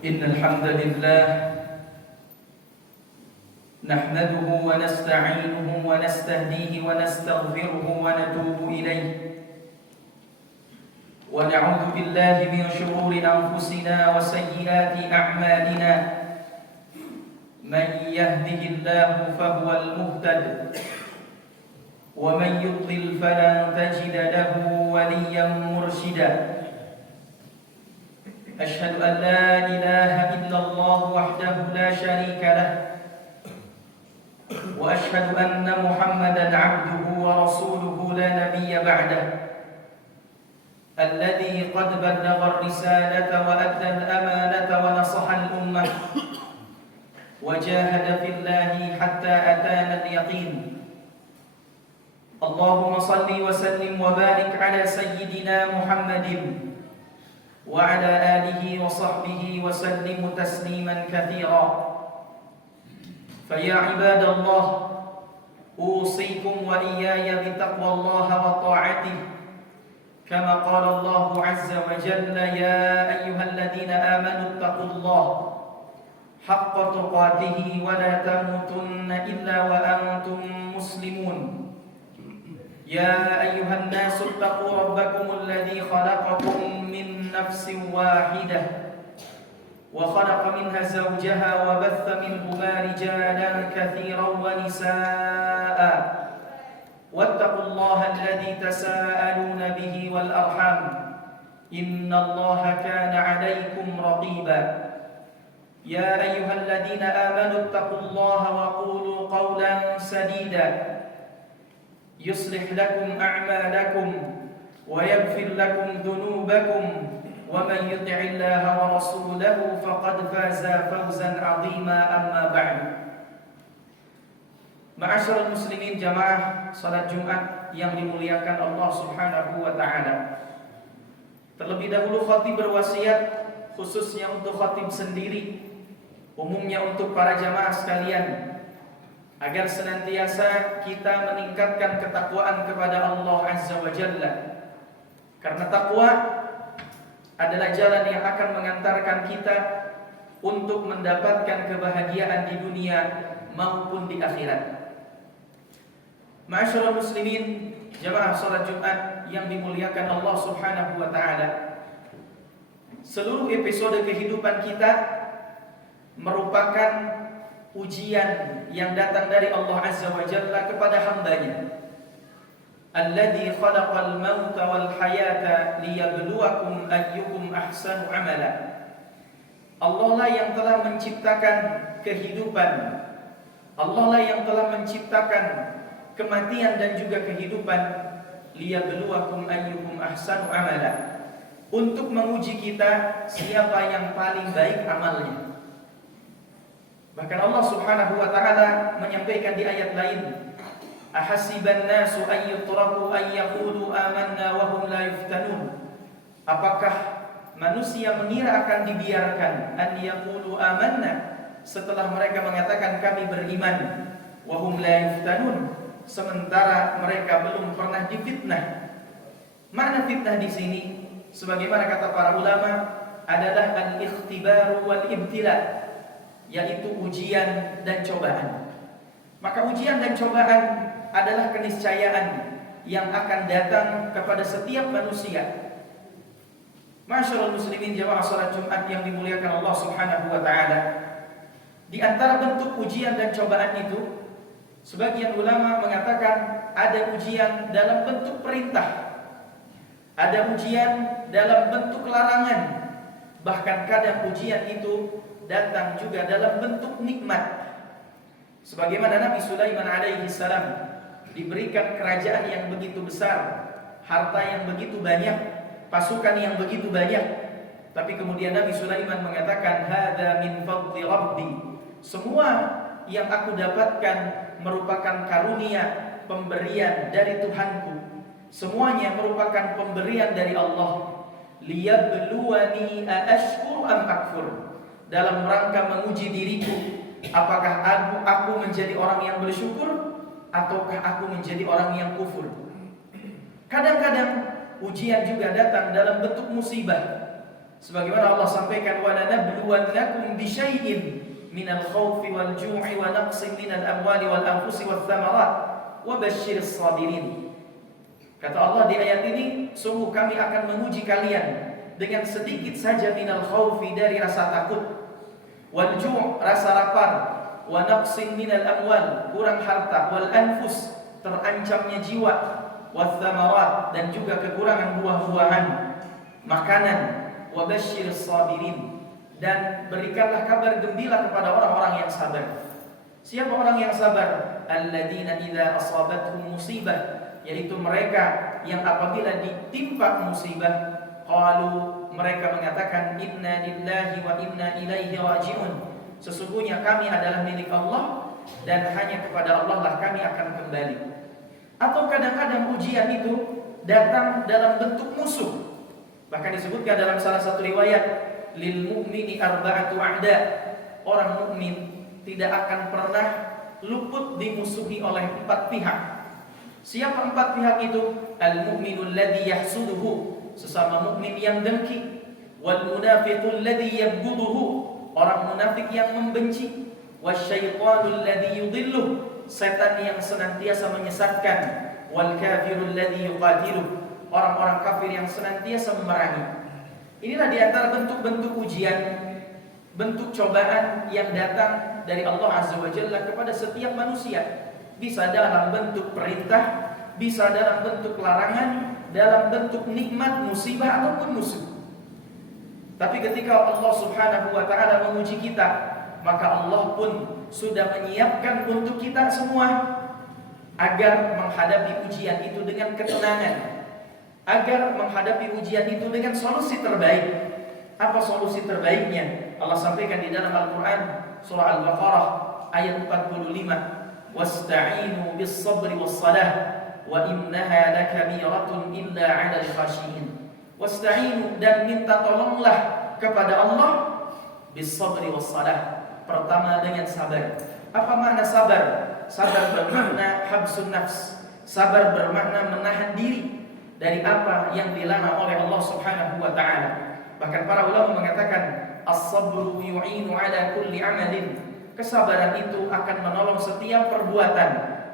إن الحمد لله نحمده ونستعينه ونستهديه ونستغفره ونتوب إليه ونعوذ بالله من شرور أنفسنا وسيئات أعمالنا من يهده الله فهو المهتد ومن يضلل فلن تجد له وليا مرشدا أشهد أن لا إله إلا الله وحده لا شريك له وأشهد أن محمدا عبده ورسوله لا نبي بعده الذي قد بلغ الرسالة وأدى الأمانة ونصح الأمة وجاهد في الله حتى أتانا اليقين اللهم صل وسلم وبارك على سيدنا محمد وعلى آله وصحبه وسلم تسليما كثيرا فيا عباد الله أوصيكم وإياي بتقوى الله وطاعته كما قال الله عز وجل يا أيها الذين آمنوا اتقوا الله حق تقاته ولا تموتن إلا وأنتم مسلمون يا أيها الناس اتقوا ربكم الذي خلقكم من نفس واحدة وخلق منها زوجها وبث منهما رجالا كثيرا ونساء واتقوا الله الذي تساءلون به والأرحام إن الله كان عليكم رقيبا يا أيها الذين آمنوا اتقوا الله وقولوا قولا سديدا يصلح لكم أعمالكم ويغفر لكم ذنوبكم ومن يطع الله ورسوله فقد فاز فوزا عظيما أما بعد Ma'asyiral muslimin jamaah salat Jumat yang dimuliakan Allah Subhanahu wa taala. Terlebih dahulu khatib berwasiat khususnya untuk khatib sendiri, umumnya untuk para jamaah sekalian, agar senantiasa kita meningkatkan ketakwaan kepada Allah Azza wa Jalla. Karena takwa adalah jalan yang akan mengantarkan kita untuk mendapatkan kebahagiaan di dunia maupun di akhirat. Ma'asyiral muslimin, jamaah salat Jumat yang dimuliakan Allah Subhanahu wa taala. Seluruh episode kehidupan kita merupakan ujian yang datang dari Allah Azza wa Jalla kepada hambanya. Alladzi khalaqal mauta wal hayata liyabluwakum ayyukum ahsanu amala. Allah lah yang telah menciptakan kehidupan. Allah lah yang telah menciptakan kematian dan juga kehidupan, liyabluwakum ayyukum ahsanu amala, untuk menguji kita siapa yang paling baik amalnya. Bahkan Allah Subhanahu wa taala menyampaikan di ayat lain, ahasiban nasu ay yutraku ay yaqulu amanna wa hum la yuftanun. Apakah manusia mengira akan dibiarkan an yaqulu amanna, setelah mereka mengatakan kami beriman, wa hum la yuftanun, sementara mereka belum pernah difitnah. Makna fitnah di sini, sebagaimana kata para ulama, adalah al-ikhtibar wal ibtila, yaitu ujian dan cobaan. Maka ujian dan cobaan adalah keniscayaan yang akan datang kepada setiap manusia. Ma'asyiral muslimin jamaah salat Jumat yang dimuliakan Allah Subhanahu wa taala, di antara bentuk ujian dan cobaan itu, sebagian ulama mengatakan ada ujian dalam bentuk perintah, ada ujian dalam bentuk larangan, bahkan kadang ujian itu datang juga dalam bentuk nikmat. Sebagaimana Nabi Sulaiman alaihi salam diberikan kerajaan yang begitu besar, harta yang begitu banyak, pasukan yang begitu banyak, tapi kemudian Nabi Sulaiman mengatakan hadza min fadli rabbi, semua yang aku dapatkan merupakan karunia, pemberian dari Tuhanku. Semuanya merupakan pemberian dari Allah. Liyabluwani aashkuru am akfur, dalam rangka menguji diriku, apakah aku menjadi orang yang bersyukur ataukah aku menjadi orang yang kufur. Kadang-kadang ujian juga datang dalam bentuk musibah. Sebagaimana Allah sampaikan, wa lanabluwannakum bisyai'in minal khawfi wal ju'i wa naqsin minal amwali wal anfusi wath thamarat wa basyyiris sabirin. Kata Allah di ayat ini, sungguh kami akan menguji kalian dengan sedikit saja minal khawfi, dari rasa takut, wal ju', rasa lapar, wa naqsin minal amwal, kurang harta, wal anfus, terancamnya jiwa, wath thamarat, dan juga kekurangan buah-buahan, makanan, wa basyiris sabirin, dan berikanlah kabar gembira kepada orang-orang yang sabar. Siapa orang yang sabar? Alladzina idza asabatuhum musibah, yaitu mereka yang apabila ditimpa musibah, qalu, mereka mengatakan, inna lillahi wa inna ilaihi raji'un, sesungguhnya kami adalah milik Allah dan hanya kepada Allah lah kami akan kembali. Atau kadang-kadang ujian itu datang dalam bentuk musuh. Bahkan disebutkan dalam salah satu riwayat, lil mu'mini arba'atu a'da, orang mukmin tidak akan pernah luput dimusuhi oleh 4 pihak. Siapa 4 pihak itu? Al-mu'minul ladzi yahsuduhu, sesama mukmin yang dengki, wal munafiqul ladzi yabghuduhu, orang munafik yang membenci, wasyaitanul ladzi yudhilluh, setan yang senantiasa menyesatkan, wal kafirul ladzi yuqatiluh, orang-orang kafir yang senantiasa memerangi. Inilah di antara bentuk-bentuk ujian, bentuk cobaan yang datang dari Allah Azza wa Jalla kepada setiap manusia. Bisa dalam bentuk perintah, bisa dalam bentuk larangan, dalam bentuk nikmat, musibah, ataupun musuh. Tapi ketika Allah Subhanahu wa ta'ala menguji kita, maka Allah pun sudah menyiapkan untuk kita semua agar menghadapi ujian itu dengan ketenangan, agar menghadapi ujian itu dengan solusi terbaik. Apa solusi terbaiknya? Allah sampaikan di dalam Al-Quran, surah Al-Baqarah ayat 45, wasta'inu bis-sabri was-salah wa innaha lakabiratun illa 'alal khashiyin. Wasta'inu, dan minta tolonglah kepada Allah, bis-sabri was-salah, pertama dengan sabar. Apa makna sabar? Sabar bermakna habsun nafs, sabar bermakna menahan diri dari apa yang dilarang oleh Allah Subhanahu wa ta'ala. Bahkan para ulama mengatakan, as-sabru yu'inu ala kulli amalin, kesabaran itu akan menolong setiap perbuatan,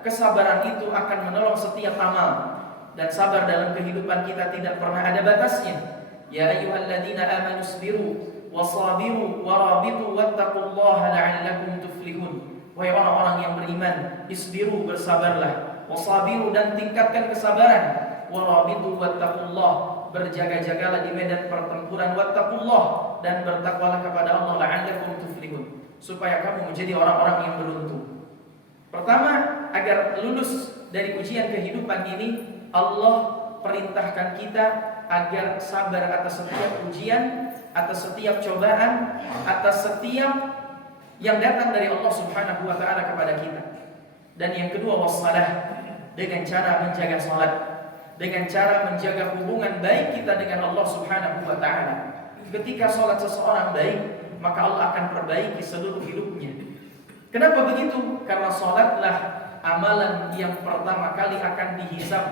kesabaran itu akan menolong setiap amal. Dan sabar dalam kehidupan kita tidak pernah ada batasnya. Ya ayyuhalladzina amanu isbiru wasabiru warabitu wattaqullaha la'allakum tuflihun. Wahai orang-orang yang beriman, isbiru, bersabarlah, wasabiru, dan tingkatkan kesabaran, warabitu wattaqullah, berjaga-jagalah di medan pertempuran, wattaqullah, dan bertakwalah kepada Allah, la'allakum tuflihun, supaya kamu menjadi orang-orang yang beruntung. Pertama, agar lulus dari ujian kehidupan ini, Allah perintahkan kita agar sabar atas setiap ujian, atas setiap cobaan, atas setiap yang datang dari Allah Subhanahu wa ta'ala kepada kita. Dan yang kedua, wassalah, dengan cara menjaga salat, dengan cara menjaga hubungan baik kita dengan Allah Subhanahu wa ta'ala. Ketika salat seseorang baik, maka Allah akan perbaiki seluruh hidupnya. Kenapa begitu? Karena salatlah amalan yang pertama kali akan dihisab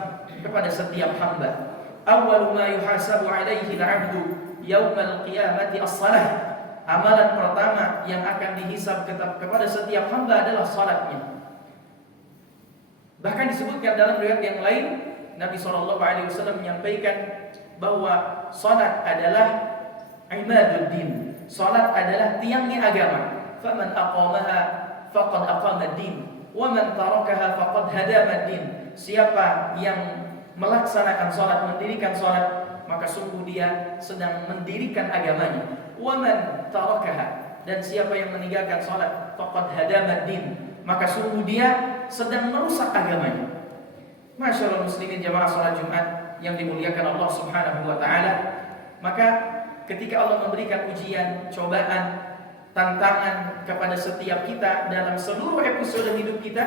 kepada setiap hamba. Awwalu ma yuhasabu alaihi al-'abdu yaumal qiyamati as-salah. Amalan pertama yang akan dihisab kepada setiap hamba adalah salatnya. Bahkan disebutkan dalam riwayat yang lain, Nabi SAW menyampaikan bahwa salat adalah imaduddin. Salat adalah tiangnya agama. Faman aqamaha faqad aqamad-din, wa man tarakaha faqad hadamad-din. Siapa yang melaksanakan salat, mendirikan salat, maka sungguh dia sedang mendirikan agamanya. Wa man tarakaha, dan siapa yang meninggalkan salat, faqad hadamad-din, maka sungguh dia sedang merusak agamanya. Masyaallah muslimin jamaah salat Jumat yang dimuliakan Allah Subhanahu wa taala. Maka ketika Allah memberikan ujian, cobaan, tantangan kepada setiap kita dalam seluruh episode hidup kita,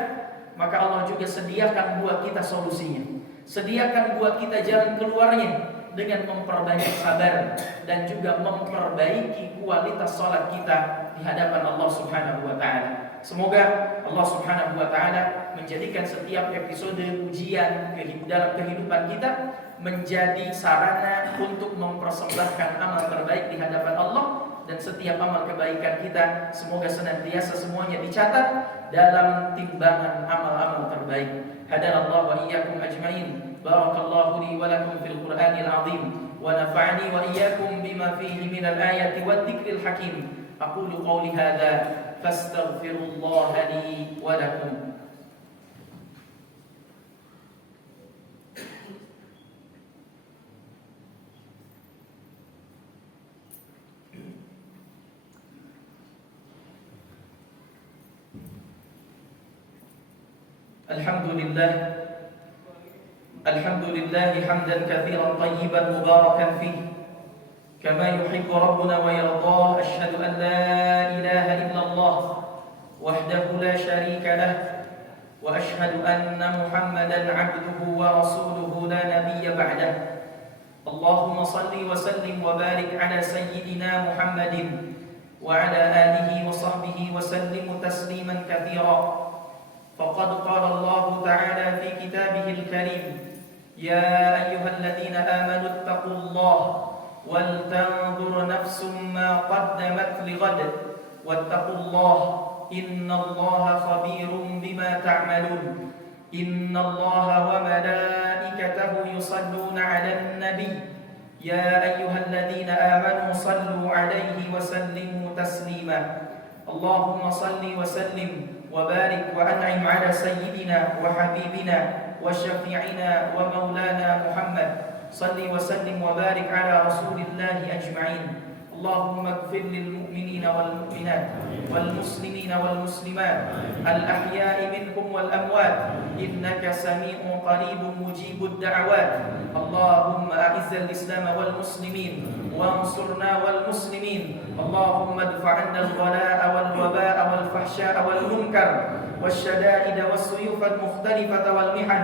maka Allah juga sediakan buat kita solusinya. Sediakan buat kita jalan keluarnya dengan memperbanyak sabar dan juga memperbaiki kualitas salat kita di hadapan Allah Subhanahu wa taala. Semoga Allah Subhanahu wa taala menjadikan setiap episode ujian dalam kehidupan kita menjadi sarana untuk mempersembahkan amal terbaik di hadapan Allah, dan setiap amal kebaikan kita semoga senantiasa semuanya dicatat dalam timbangan amal-amal terbaik. Hadanallahu wa iyyakum ajmain. Barakallahu li wa lakum fil Qur'anil azim wa nafa'ani wa iyyakum bima fihi minal ayati wad dzikril hakim. Aqulu qawli hadza fastaghfirullaha li wa lakum. Alhamdulillah hamdan katsiran tayyiban mubarakan fihi kama yuhibbu rabbuna wa yarda. Asyhadu an la ilaha illallah wahdahu la syarika lah wa asyhadu anna Muhammadan 'abduhu wa rasuluhu la nabiyya ba'dah. Allahumma salli wa sallim wa barik ala sayyidina Muhammadin wa ala alihi wa sahbihi wa sallim tasliman katsira. فقد قال الله تعالى في كتابه الكريم يا أيها الذين آمنوا اتقوا الله ولتنظر نفس ما قدمت لغد واتقوا الله إن الله خبير بما تعملون إن الله وملائكته يصلون على النبي يا أيها الذين آمنوا صلوا عليه وسلموا تسليما اللهم صل وسلم وبارك وأنعم على سيدنا وحبيبنا وشفيعنا ومولانا محمد صل وسلم وبارك على رسول الله أجمعين. اللهم اغفر للمؤمنين والمؤمنات والمسلمين والمسلمات الأحياء منهم والأموات إنك سميع قريب مجيب الدعوات. اللهم أعز الإسلام والمسلمين وانصرنا والمسلمين. اللهم ادفع عنا الغلاء والوباء والفحشاء والمنكر والشدائد والسيوف المختلفة والمحن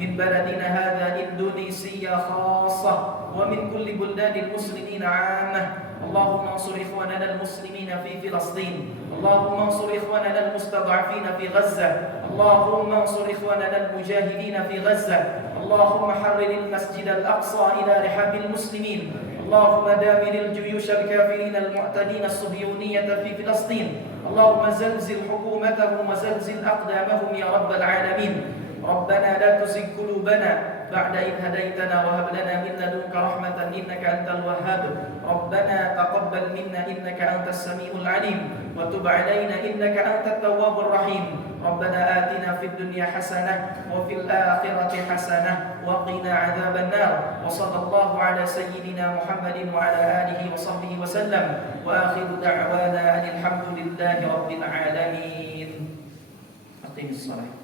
من بلدنا هذا إندونيسيا خاصة ومن كل بلدان المسلمين عامة. اللهم انصر إخواننا المسلمين في فلسطين. اللهم انصر إخواننا المستضعفين في غزة. اللهم انصر إخواننا المجاهدين في غزة. اللهم حرر المسجد الأقصى إلى رحاب المسلمين. اللهم دامر الجيوش الكافرين المعتدين الصهيونية في فلسطين. اللهم زلزل حكومتهم وزلزل أقدامهم يا رب العالمين. ربنا لا تزغ قلوبنا بعد إذ هديتنا وهب لنا من لدنك رحمة إنك أنت الوهاب. ربنا تقبل منا إنك أنت السميع العليم وتب علينا إنك أنت التواب الرحيم. ربنا آتنا في الدنيا حسنة وفي الآخرة حسنة وقنا عذاب النار. وصلى الله على سيدنا محمد وعلى آله وصحبه وسلم وآخر دعوانا أن الحمد لله رب العالمين. أقم الصلاة.